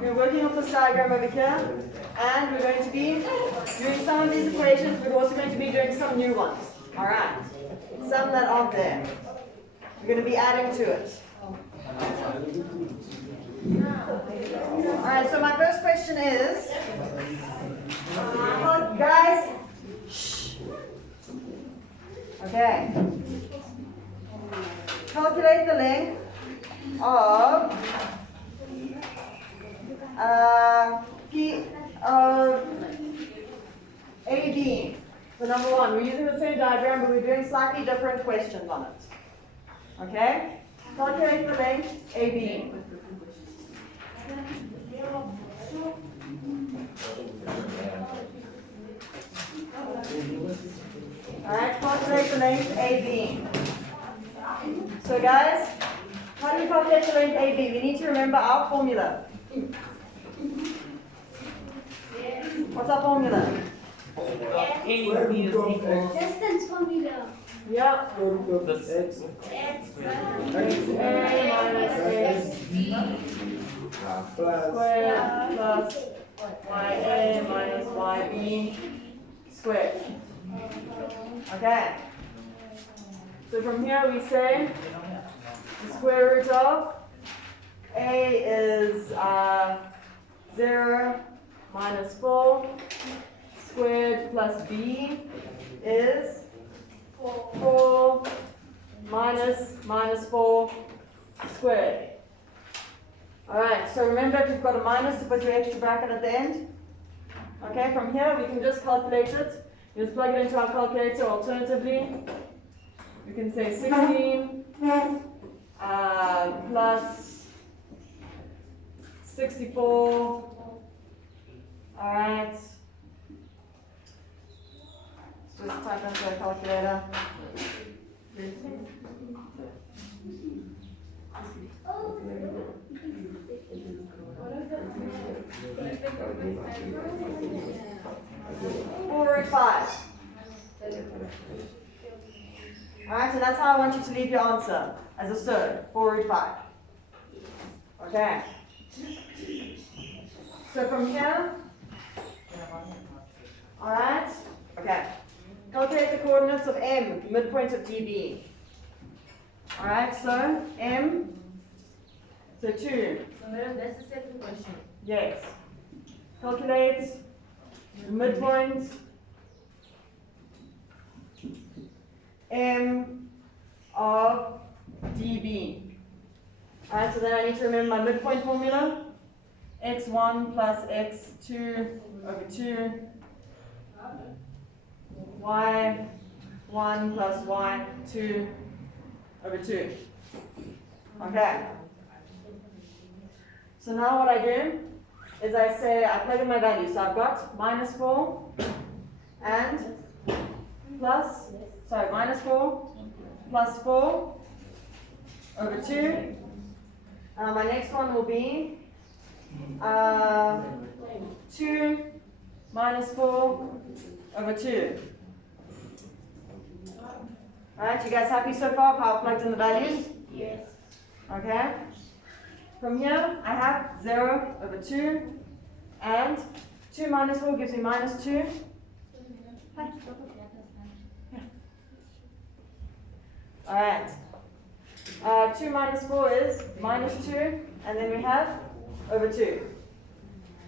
We're working off this diagram over here, and we're going to be doing some of these equations, but we're also going to be doing some new ones. Alright, some that aren't there. We're going to be adding to it. Alright, so my first question is, guys, shh. Okay. Calculate the length of P of AB. So number one, we're using the same diagram, but we're doing slightly different questions on it. Okay? Calculate the length AB. Alright, calculate the length AB. So guys, how do we calculate the length AB? We need to remember our formula. What's our formula? Distance formula. Yeah. Squared plus YA minus YB squared. Okay. So from here we say the square root of A is 0 minus 4 squared plus B is 4 minus 4 squared. Alright, so remember if you've got a minus to put your extra bracket at the end. Okay, from here we can just calculate it. You just plug it into our calculator. Alternatively, we can say 16 plus 64. Alright. Just type into a calculator. 4 root 5. Alright, so that's how I want you to leave your answer as a third. 4 root 5. Okay. So from here, alright, okay. Calculate the coordinates of M, midpoint of dB. Alright, so M, so 2. So madam, that's the second question. Yes. Calculate the midpoint M of dB. Alright, so then I need to remember my midpoint formula. x1 plus x2 over 2. y1 plus y2 over 2. Okay. So now what I do is I say, I plug in my value. So I've got minus 4 and plus, sorry, minus 4 plus 4 over 2. My next one will be 2 minus 4 over 2. Alright, you guys happy so far? How I've plugged in the values? Yes. Okay. From here, I have 0 over 2, and 2 minus 4 gives me minus 2. Alright. 2 minus 4 is minus 2, and then we have over 2.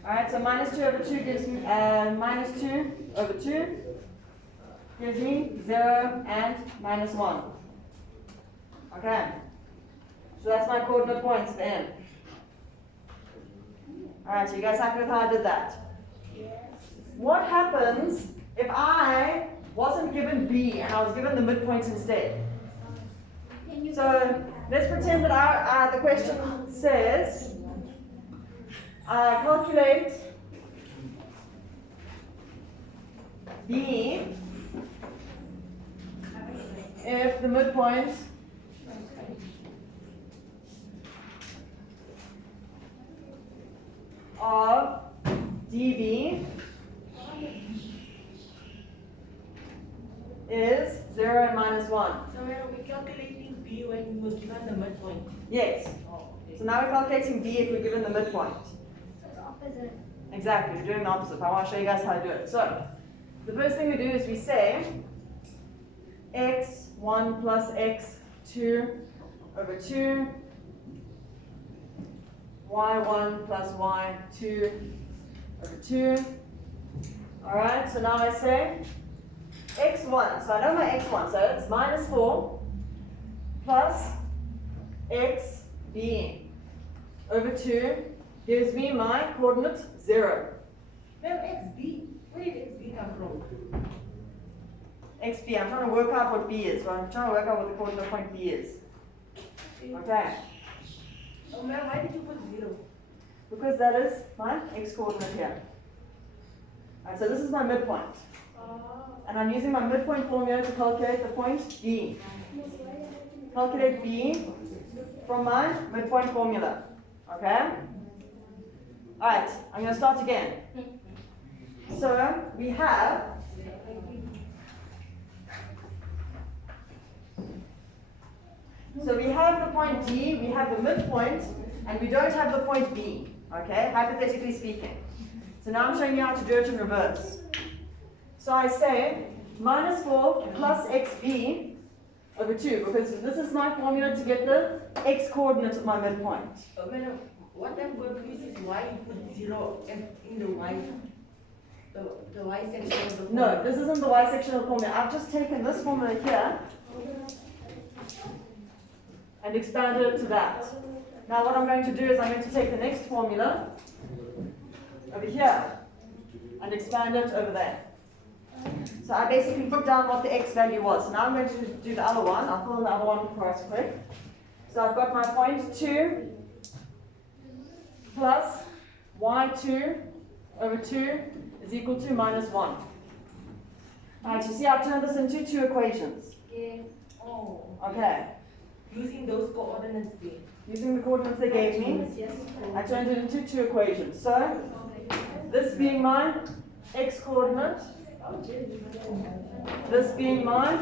Alright, so minus 2 over 2 gives me, minus 2 over 2 gives me 0 and minus 1. Okay. So that's my coordinate points for M. Alright, so you guys happy with how I did that? Yes. What happens if I wasn't given B and I was given the midpoint instead? So let's pretend that the question says, calculate B if the midpoint of dB is 0 and minus 1. So madam, we're calculating B when we're given the midpoint. Yes. Oh, okay. So now we're calculating B if we're given the midpoint. So opposite. Exactly, we're doing the opposite. I want to show you guys how to do it. So, the first thing we do is we say x1 plus x2 over 2, y1 plus y2 over 2. Alright, so now I say x1. So I know my x1, so it's minus 4 plus xb over 2 gives me my coordinate 0. Ma'am, XB. Where did XB come from? xb, I'm trying to work out what b is. So I'm trying to work out what the coordinate point b is. Okay, Oh, ma'am, why did you put 0? because that is my x coordinate here. Alright, so this is my midpoint. And I'm using my midpoint formula to calculate the point b. Calculate b from my midpoint formula. Okay? Alright, I'm going to start again. So we have the point D, we have the midpoint, and we don't have the point B. Okay, hypothetically speaking. So now I'm showing you how to do it in reverse. So I say minus 4 plus xb over 2, because this is my formula to get the x coordinate of my midpoint. Oh, madam, what I'm confused is why you put 0 in the y, the y section of the formula. No, this isn't the y section of the formula. I've just taken this formula here and expanded it to that. Now what I'm going to do is I'm going to take the next formula over here and expand it over there. So I basically put down what the x value was. So now I'm going to do the other one. I'll fill in the other one for us quick. So I've got my point 2 plus y2 over 2 is equal to minus 1. Alright, you see I've turned this into two equations. Yes. Oh. Okay. Using those coordinates there. Using the coordinates they gave me, I turned it into two equations. So, this being my x coordinate, this being my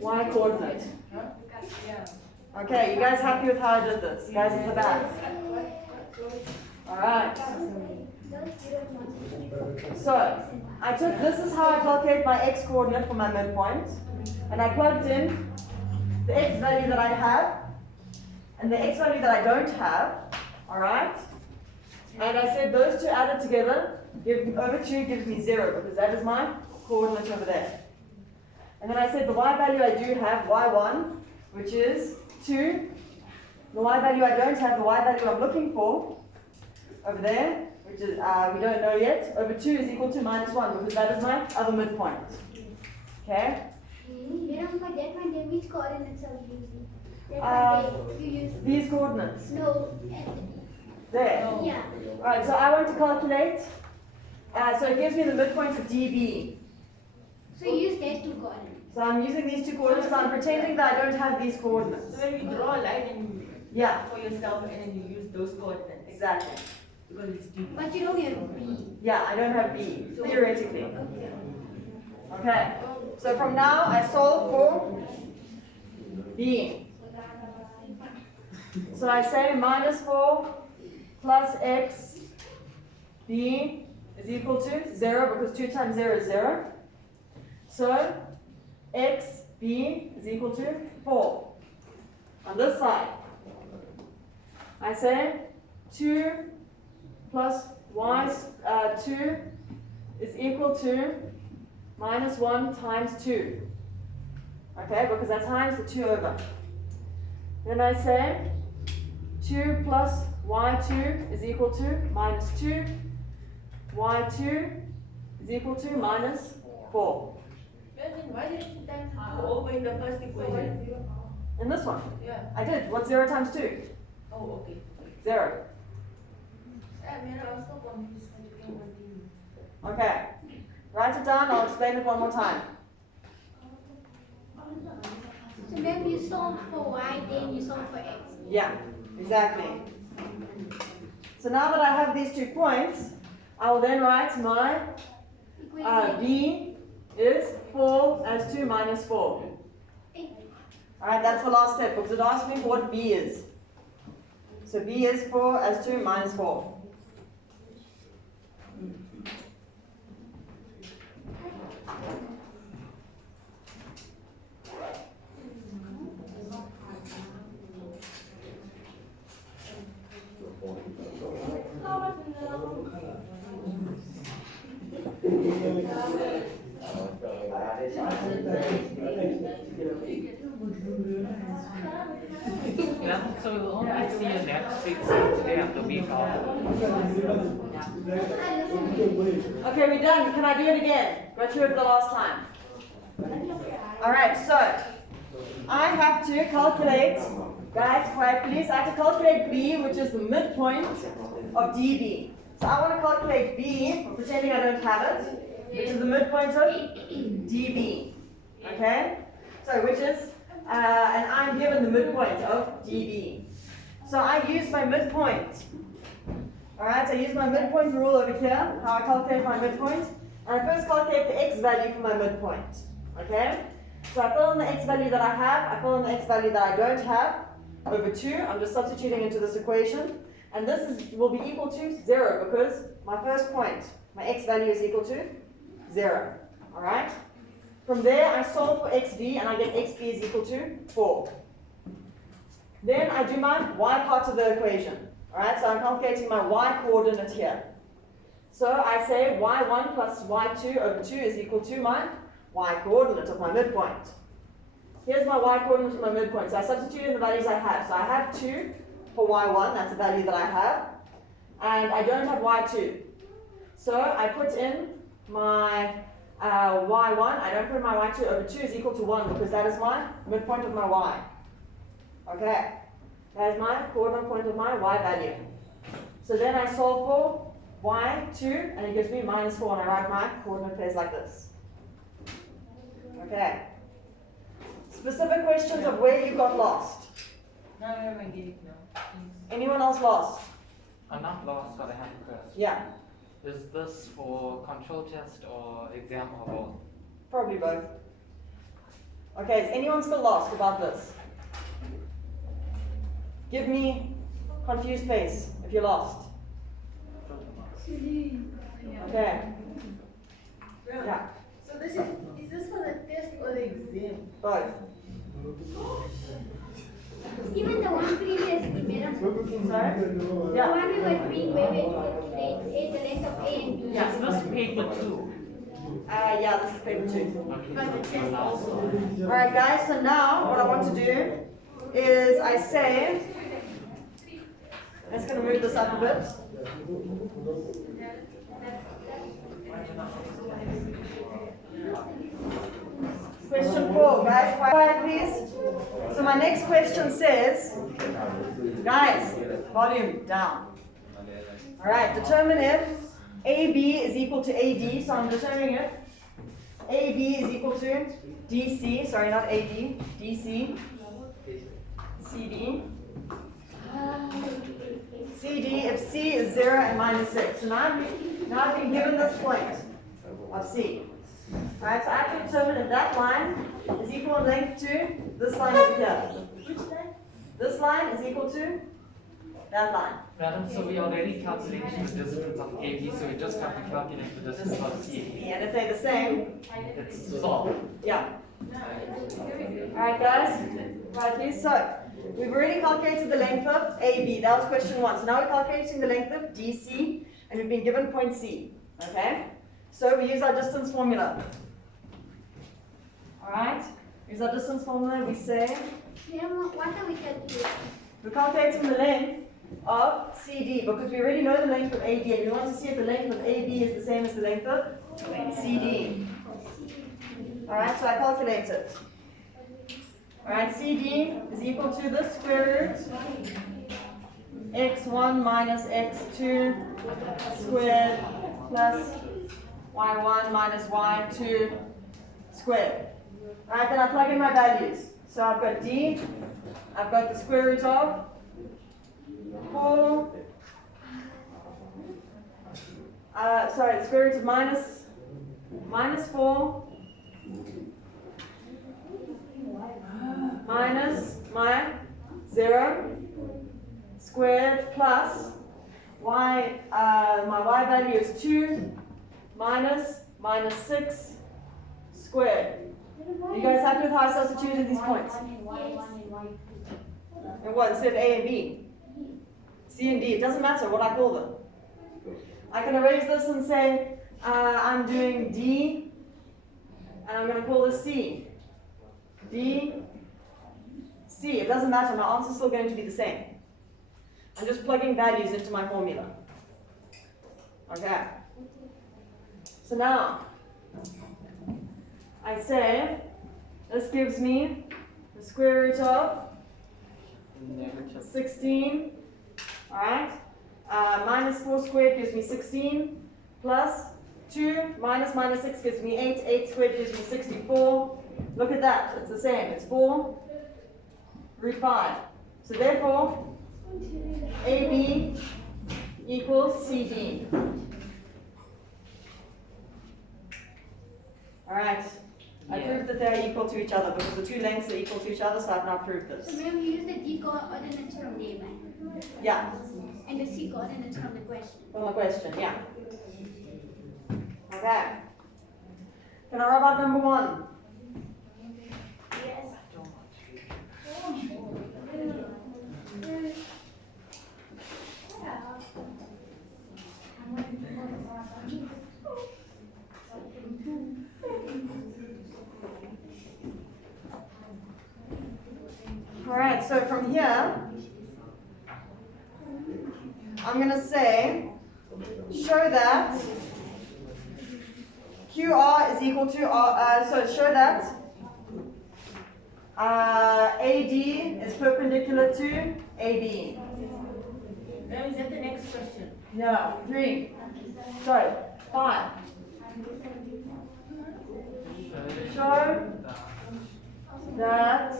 y coordinate. Yeah. Okay, you guys happy with how I did this? Guys at the back. Alright. So, I took, this is how I calculate my x coordinate for my midpoint, and I plugged in the x value that I have and the x value that I don't have, alright? And I said those two added together over 2 gives me 0, because that is my coordinate over there. And then I said the y value I do have, y1, which is 2. The y value I don't have, the y value I'm looking for, over there, which is, we don't know yet, over 2 is equal to minus 1, because that is my other midpoint. Okay? For that one, then which coordinates are you using? You use These coordinates. no. There. Yeah. Alright, so I want to calculate, so it gives me the midpoint of dB. So you use that two coordinates. So I'm using these two coordinates, but I'm pretending that I don't have these coordinates. So when you draw a line and Yeah, for yourself and then you use those coordinates. exactly. Because it's deep. But you don't have B. Yeah, I don't have B, theoretically. Okay. Okay, so from now I solve for B. So I say minus 4 plus x b is equal to 0, because 2 times 0 is 0. So x b is equal to 4. On this side, I say 2 plus y2 is equal to minus 1 times 2. Okay, because I times the 2 over. Then I say 2 plus y2 is equal to minus 2. y2 is equal to minus 4. Then why did you times 2 over in the first equation? In this one, Yeah. I did. What's 0 times 2? Oh, okay. 0. I mean, I was so confused when you came on Okay. Write it down. I'll explain it one more time. So then you solve for y, then you solve for x. Yeah, exactly. So now that I have these 2 points, I will then write my b is 4 as 2 minus 4. Alright, that's the last step, because it asked me what b is. So b is 4 as 2 minus 4. Yeah, so we'll only see you next week Saturday after week off. Okay, we're done. Can I do it again? Go through it the last time. Alright, so I have to calculate, guys, quiet please, I have to calculate B, which is the midpoint of dB. So I want to calculate B, I'm pretending I don't have it, which is the midpoint of dB. Okay? So which is, and I'm given the midpoint of dB. So I use my midpoint. Alright, so I use my midpoint rule over here, how I calculate my midpoint. And I first calculate the x value for my midpoint. Okay? So I fill in the x value that I have, I fill in the x value that I don't have, over 2. I'm just substituting into this equation. And this will be equal to 0 because my first point, my x value is equal to 0. Alright? From there, I solve for xb and I get xb is equal to 4. Then I do my y part of the equation. Alright, so I'm calculating my y coordinate here. So I say y1 plus y2 over 2 is equal to my y coordinate of my midpoint. Here's my y coordinate of my midpoint. So I substitute in the values I have. So I have 2 for y1, that's a value that I have. And I don't have y2. So I put in my y1, I don't put in my y2 over 2 is equal to 1 because that is my midpoint of my y. Okay, that is my coordinate point of my y value. So then I solve for y2 and it gives me minus 4 and I write my coordinate pairs like this. Okay. Specific questions of where you got lost. No, I get it now. Anyone else lost? I'm not lost, but I have a question. Yeah, Is this for control test or exam or both? probably both. Okay, is anyone still lost about this? Give me confused face if you're lost. Okay. Yeah, So this is this for the test or the exam? both. Even the one previously, madam. Sorry? The Yeah. one we were doing where we calculate the length of A and B. Yeah, so this paper 2. Yeah, this is paper 2. Okay, But the test also. Alright guys, so now what I want to do is I say, I'm just going to move this up a bit. Question 4, guys, quiet please. So my next question says, guys, volume down. Alright, determine if AB is equal to AD, so I'm determining if AB is equal to DC, sorry, not AD, DC, CD, CD if C is 0 and minus 6. So now I've been given this point of C. Alright, so I have to determine if that line is equal in length to this line over here. Which line? This line is equal to that line. Madam, so we already calculated the distance of AB, so we just have to calculate the distance of CD. And if they're the same, It's solved. yeah. Alright guys, right please. So we've already calculated the length of AB. That was question 1. So now we're calculating the length of DC and we've been given point C. Okay? So we use our distance formula. Alright? Use our distance formula, we say Madam, what are we calculating? we're calculating the length of CD because we already know the length of AD and we want to see if the length of AB is the same as the length of CD. Alright, so I calculate it. Alright, CD is equal to the square root x1 minus x2 squared plus y1 minus y2 squared. Alright, then I plug in my values. So I've got D, I've got the square root of 4, the square root of minus 4 minus my 0 squared plus y, my y value is 2 minus 6 squared. You guys happy with how I substituted these points? And what, instead of A and B? C and D, it doesn't matter what I call them. I can erase this and say, I'm doing D, and I'm going to call this C. D, C, it doesn't matter, my answer's still going to be the same. I'm just plugging values into my formula. Okay. So now, I say, this gives me the square root of Negative. 16, alright? Minus 4 squared gives me 16, plus 2 minus 6 gives me 8, 8 squared gives me 64. Look at that, it's the same, it's 4 root 5. So therefore, AB equals CD. Alright, I proved that they're equal to each other because the two lengths are equal to each other, so I've now proved So this. ma'am, you use the D coordinates from the man. Yeah, And the C coordinates from the question. from the question, yeah. Okay. Can I rub out number 1? Yes. Alright, so from here, I'm going to say, show that QR is equal to, so show that AD is perpendicular to AB. Now is that the next question? No, 3. Sorry, 5. Show that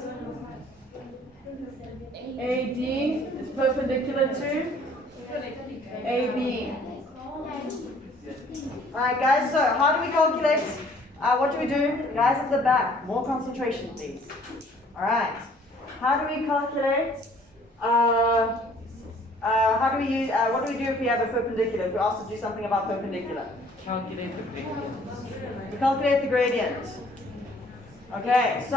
AD is perpendicular to AB. Alright guys, so how do we calculate? What do we do? Guys at the back, more concentration please. Alright, how do we calculate? What do we do if we have a perpendicular? If we're asked to do something about perpendicular? Calculate the gradient. We calculate the gradient. Okay, so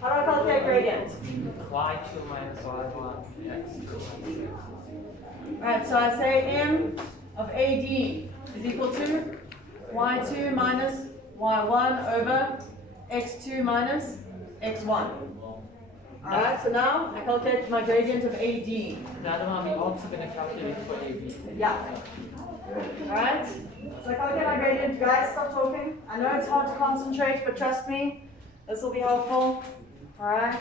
how do I calculate gradient? Y2 minus Y1, X2 minus Alright, so I say M of AD is equal to Y2 minus Y1 over X2 minus X1. Alright, so now I calculate my gradient of AD. The other one we're also going to calculate for AB. Yeah. Alright, so I calculate my gradient. Guys, stop talking. I know it's hard to concentrate, but trust me, this will be helpful. Alright,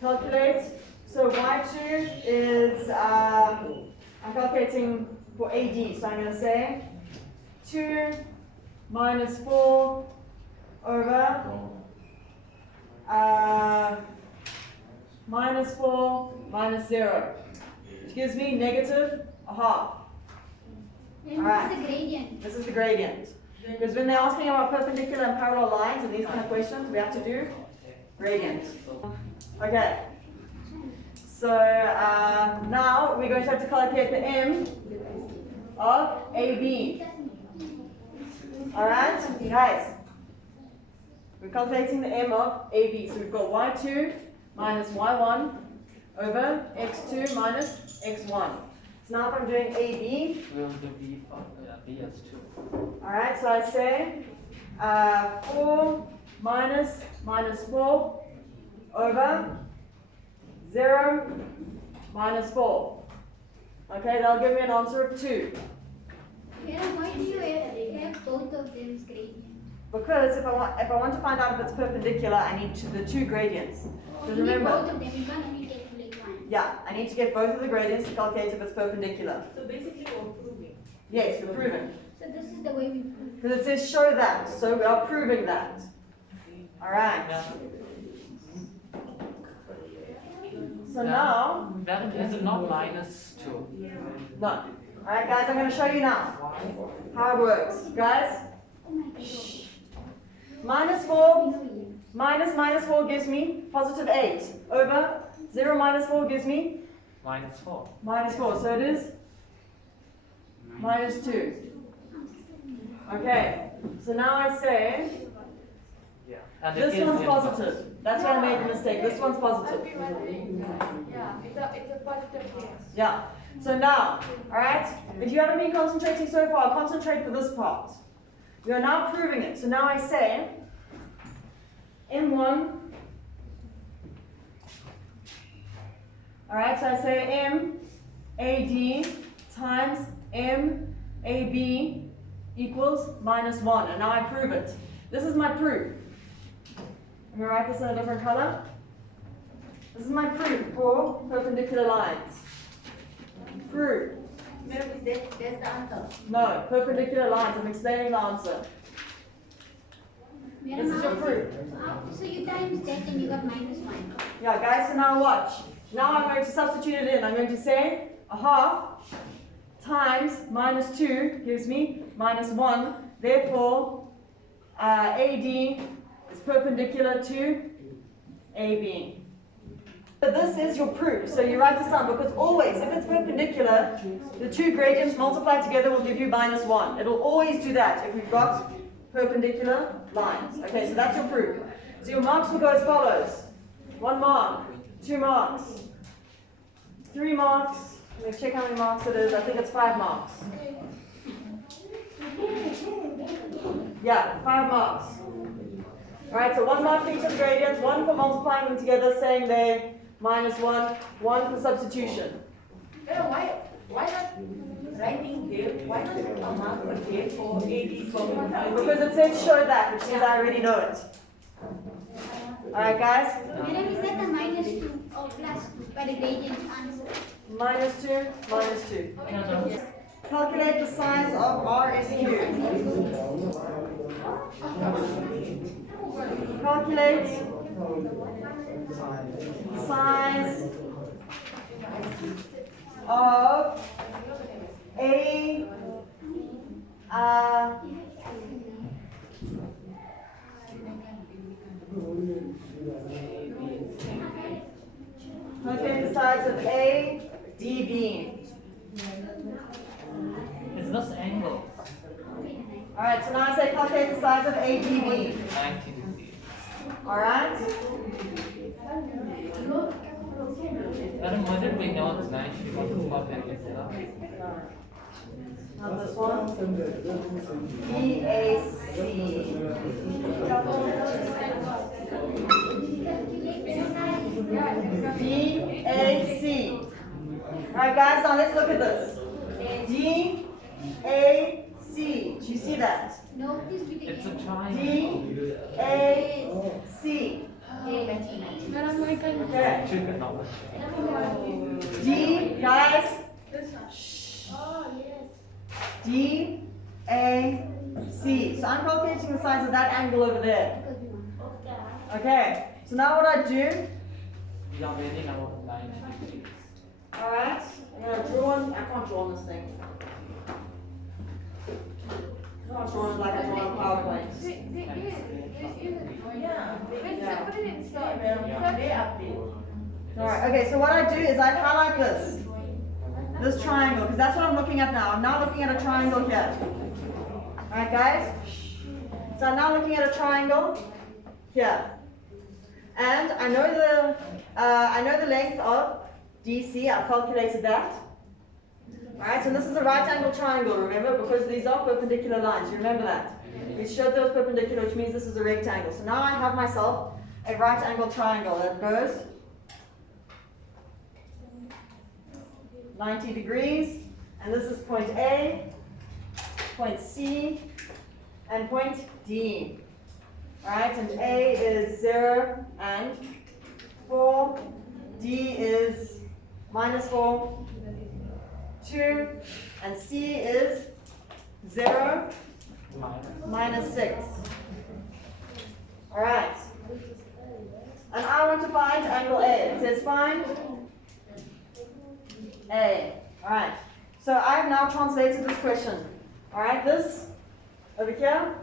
calculate. So Y2 is, I'm calculating for AD, so I'm going to say 2 minus 4 over minus 4 minus 0, which gives me negative a half. And Alright. this is the gradient. This is the gradient. Because when they're asking about perpendicular and parallel lines and these kind of questions, we have to do gradient. Okay. So now we're going to have to calculate the M of AB. Alright, guys. We're calculating the M of AB. So we've got Y2 minus Y1 over X2 minus X1. So now if I'm doing AB, We'll do B for B as 2. alright, so I say 4 minus 4 over 0 minus 4. Okay, that'll give me an answer of 2. Madam, why do you have both of them's gradient? Because if I want to find out if it's perpendicular, I need the two gradients. Because You need remember, both of them, you can't only calculate one. yeah, I need to get both of the gradients to calculate if it's perpendicular. So basically we're proving. Yes, we're proving. So this is the way we prove. Because it says show that, so we are proving that. Alright, so now, That is not minus 2. no. Alright guys, I'm going to show you now Why? how it works. Guys, Oh my gosh. minus 4 minus 4 gives me positive 8 over 0 minus 4 gives me Minus 4. minus 4. So it is minus 2. Okay, so now I say Yeah. And this it is one's inverse. positive. That's where I made the mistake. This one's positive. Yeah, it's a positive case. Yeah. So now, alright, if you haven't been concentrating so far, concentrate for this part. We are now proving it. So now I say M1, alright, so I say M AD times M AB equals -1, and now I prove it. This is my proof. I'm going to write this in a different color. This is my proof for perpendicular lines. Proof. Madam, that's the answer. No, perpendicular lines. I'm explaining the answer. This is your proof. So you times that and you got -1. Yeah, guys, so now watch. Now I'm going to substitute it in. I'm going to say a half times -2 gives me -1. Therefore, AD is perpendicular to AB. So this is your proof. So you write this down because always, if it's perpendicular, the two gradients multiplied together will give you -1. It'll always do that if we've got perpendicular lines. Okay, so that's your proof. So your marks will go as follows. 1 mark, 2 marks, 3 marks. Let me check how many marks it is. I think it's 5 marks. Yeah, 5 marks. Alright, so 1 mark for each of the gradients, 1 for multiplying them together, saying they're -1, 1 for substitution. Madam, why not writing here? Why not a mark for here for AD perpendicular? Because it says show that, which means I already know it. Alright, guys? Madam, is that a -2 or +2 by the gradient answer? -2, -2. Calculate the size of RSQ. Calculate size of a calculate the size of a dB. It's this angle. Alright, so now I say calculate the size of a dB. 90 degrees. Alright? Madam, why did we know it's 90 because it's perpendicular? Not this one. EAC. DAC. Alright guys, now let's look at this. DAC. Do you see that? No, please be It's a triangle. DAC. Okay. D, guys. DAC. So I'm calculating the size of that angle over there. Okay. So now what I do, We are reading about 90 degrees. alright, I'm going to draw on, I can't draw on this thing. I can't draw it like I draw on PowerPoint. Alright, okay, so what I do is I highlight this triangle, because that's what I'm looking at now. I'm now looking at a triangle here. Alright guys? So I'm now looking at a triangle here. And I know the length of DC, I've calculated that. Alright, so this is a right angle triangle, remember, because these are perpendicular lines, you remember that? We showed those perpendicular, which means this is a rectangle. So now I have myself a right angle triangle that goes 90 degrees, and this is point A, point C, and point D. Alright, and A is 0 and 4, D is -4, 2, and C is 0, -6. Alright. And I want to find angle A. It says find A. Alright. So I have now translated this question. Alright, this over here.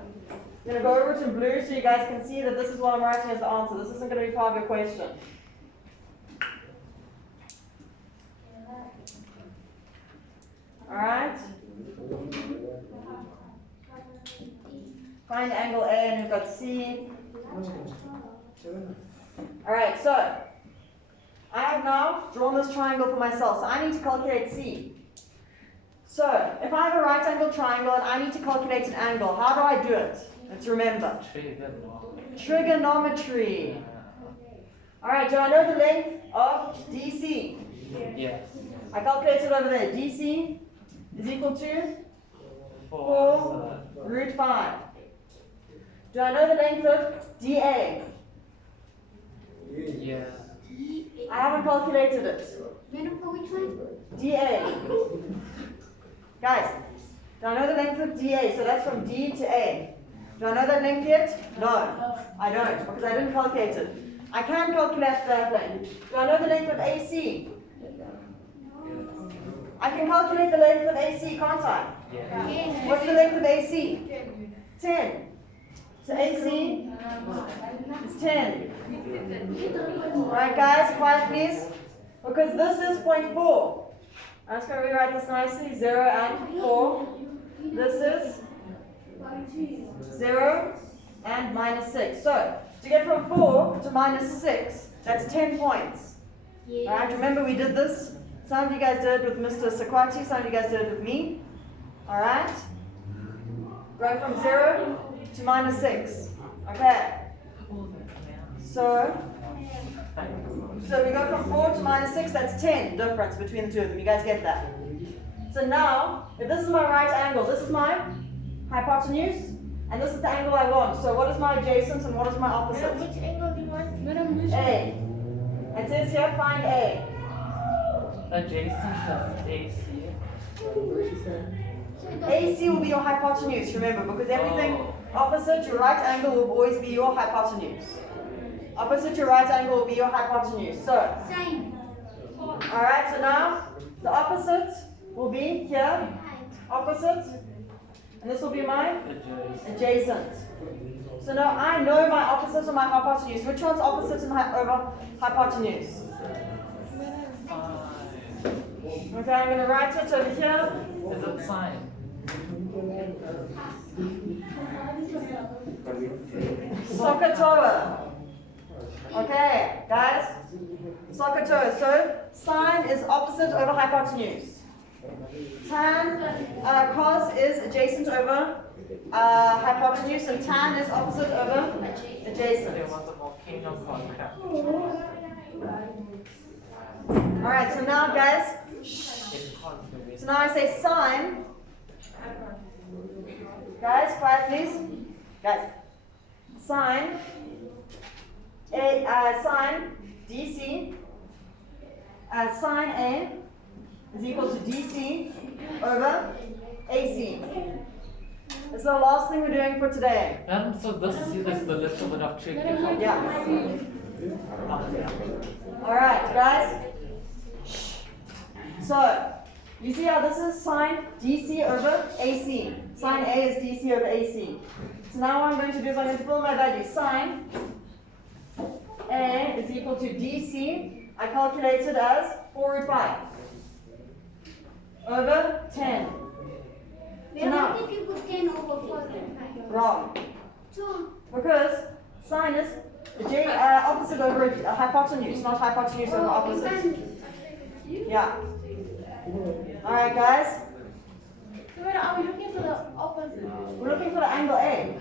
I'm going to go over to blue so you guys can see that this is what I'm writing as the answer. This isn't going to be part of your question. Alright. Find angle A, and we've got C. Alright, so I have now drawn this triangle for myself, so I need to calculate C. So, if I have a right angle triangle and I need to calculate an angle, how do I do it? Let's remember. Trigonometry. Alright, do I know the length of DC? Yes. I calculated over there. DC is equal to 4 root 5. Do I know the length of DA? Yes. I haven't calculated it. Madam, for which one? DA. Guys, do I know the length of DA? So that's from D to A. Do I know that length yet? No, I don't, because I didn't calculate it. I can calculate that length. Do I know the length of AC? I can calculate the length of AC, can't I? Yes. What's the length of AC? 10. So AC is 10. Alright guys, quiet please. Because this is 0.4. I'm just going to rewrite this nicely. 0 and 4. This is 0 and minus 6. So, to get from 4 to minus 6, that's 10 points. Alright, remember we did this? Some of you guys did it with Mr. Sakwati, some of you guys did it with me. Alright? Go from 0 to minus 6. Okay. So we go from 4 to minus 6, that's 10 difference between the two of them. You guys get that? So now, if this is my right angle, this is my hypotenuse, and this is the angle I want. So what is my adjacent and what is my opposite? Which angle do you want? A. It says here, find A. Adjacent to AC. AC will be your hypotenuse, remember, because everything opposite your right angle will always be your hypotenuse. Opposite your right angle will be your hypotenuse. So, Sine. alright, so now the opposite will be here, opposite, and this will be my adjacent. So now I know my opposite and my hypotenuse. Which one's opposite and over hypotenuse? Okay, I'm going to write it over here. Is it sine? Sokotoa. Okay, guys. Sokotoa. So, sine is opposite over hypotenuse. Tan, cos is adjacent over hypotenuse, and tan is opposite over adjacent. There was a volcano contract. Alright, so now guys, so now I say sine. Guys, quiet please. Guys, sine sine DC sine A is equal to DC over AC. This is the last thing we're doing for today. So this is the little bit of trick. Yeah. Alright, guys. So, you see how this is sine DC over AC. Sine A is DC over AC. So now what I'm going to do is I'm going to fill my value. Sine A is equal to DC. I calculate it as 4 root 5 over 10. So now, what if you put 10 over 4 and 5? Wrong. So, Because sine is opposite over hypotenuse, not hypotenuse over opposite. Yeah. Alright guys, So where are we looking for the opposite? we're looking for the angle A.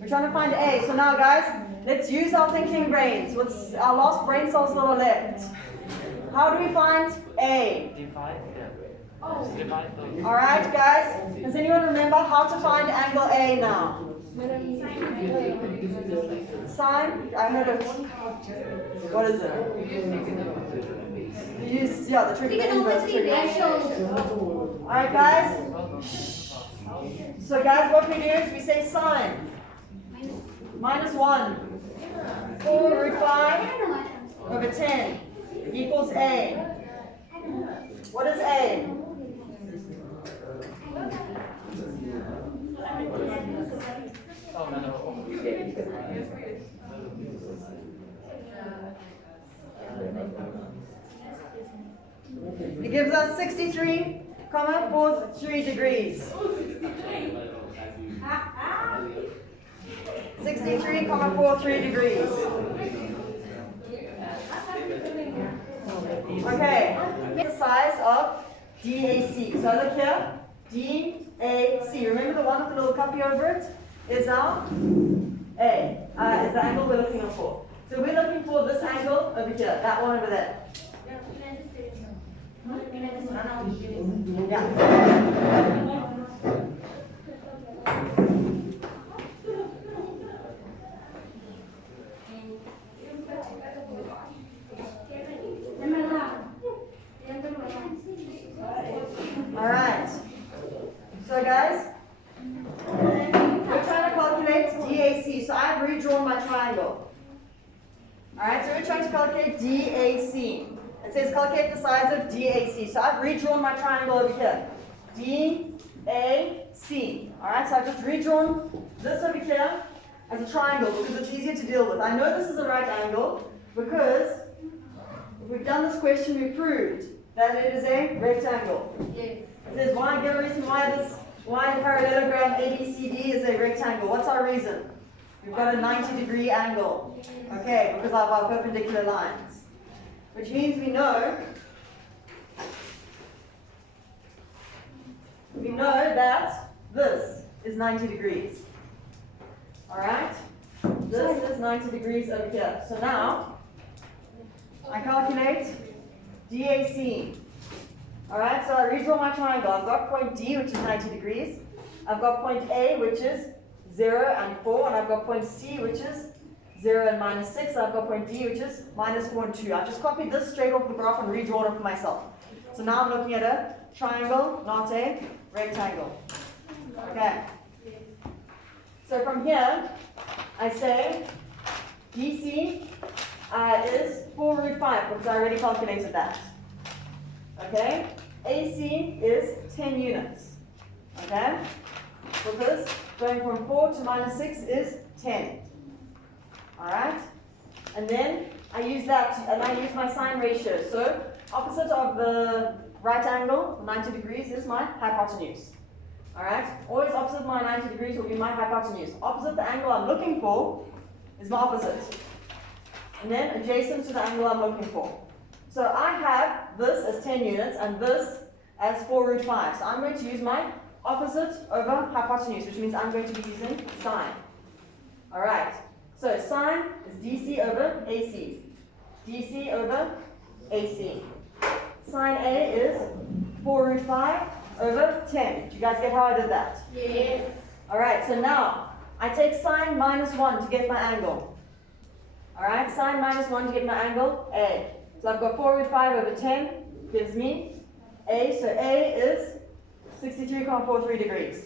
We're trying to find A. So now guys, let's use our thinking brains. What's our last brain cells that are left? How do we find A? Divide them. Divide them. Alright guys, does anyone remember how to find angle A now? Sine? I heard of, what is it? You use, yeah, the trigonometry ratios. Alright guys, so guys what we do is we say sine minus 1 4 root 5 over 10 equals A. What is A? Oh no. It gives us 63,43 degrees. 63,43 degrees. Okay, the size of DAC. So look here, DAC. Remember the one with the little copy over it is our A, is the angle we're looking for. So we're looking for this angle over here, that one over there. Yeah. Alright. So guys, we're trying to calculate DAC. So I've redrawn my triangle. Alright, so we're trying to calculate DAC. It says calculate the size of DAC. So I've redrawn my triangle over here. DAC. Alright, so I've just redrawn this over here as a triangle because it's easier to deal with. I know this is a right angle because if we've done this question, we proved that it is a rectangle. Yes. It says why, give a reason why the parallelogram ABCD is a rectangle. What's our reason? We've got a 90-degree angle. Okay, because of our perpendicular lines. Which means we know that this is 90 degrees. Alright? This is 90 degrees over here. So now I calculate DAC. Alright, so I redraw my triangle. I've got point D, which is 90 degrees. I've got point A, which is 0 and 4. And I've got point C, which is 0 and minus 6. I've got point D, which is minus 4 and 2. I just copied this straight off the graph and redrawn it for myself. So now I'm looking at a triangle, not a rectangle. Okay. So from here, I say DC is 4 root 5, because I already calculated that. Okay? AC is 10 units. Okay? Because going from 4 to minus 6 is 10. Alright? And then I use that, and I use my sine ratio. So opposite of the right angle, 90 degrees, is my hypotenuse. Alright? Always opposite of my 90 degrees will be my hypotenuse. Opposite the angle I'm looking for is my opposite. And then adjacent to the angle I'm looking for. So I have this as 10 units and this as 4 root 5. So I'm going to use my opposite over hypotenuse, which means I'm going to be using sine. Alright, so sine is DC over AC. DC over AC. Sine A is 4 root 5 over 10. Do you guys get how I did that? Yes. Alright, so now I take sine minus 1 to get my angle. Alright, sine minus 1 to get my angle, A. So I've got 4 root 5 over 10 gives me A. So A is 63.43 degrees.